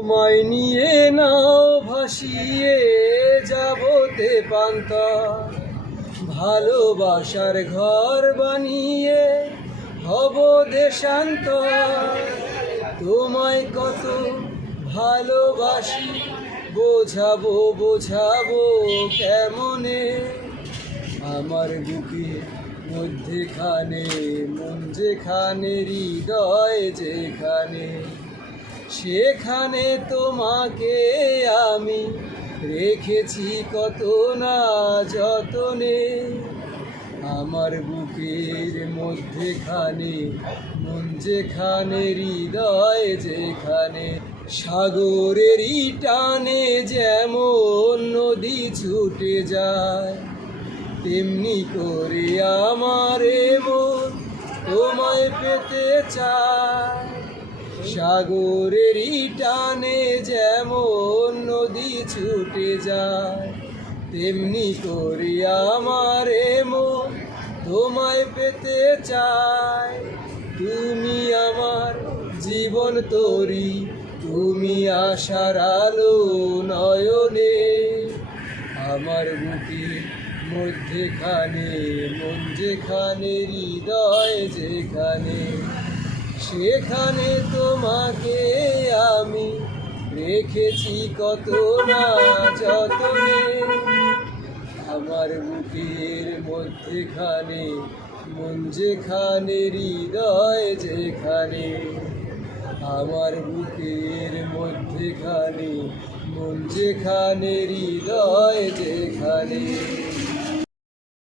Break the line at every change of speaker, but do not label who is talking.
তোমায় নিয়ে নাও, ভাসিয়ে যাবতে পান্তা। ভালোবাসার ঘর বানিয়ে হব দেশান্ত। তোমায় কত ভালোবাসি, বোঝাবো বোঝাবো কেমনে? আমার বুকে মধ্যেখানে, মন যেখানে, হৃদয় যেখানে। সেখানে তোমাকে আমি রেখেছি কত না যতনে। আমার বুকের মধ্যেখানে, মন যেখানে, হৃদয় যেখানে, সাগরেরই টানে যেমন নদী ছুটে যায়, তেমনি করে আমার মন তোমায় পেতে চায়। সাগরেরই টানে যেমন নদী ছুটে যায়, তেমনি করি আমার তোমায় পেতে চায়। তুমি আমার জীবন তরি, তুমি আশার আলো নয়নে। আমার বুকে মধ্যেখানে, মন যেখানে, হৃদয় যেখানে। সেখানে তোমাকে আমি রেখেছি কত না যতনে। আমার বুকের মধ্যেখানে, মন যেখানে, হৃদয় যেখানে। আমার বুকের মধ্যেখানে, মন যেখানে, হৃদয় যেখানে।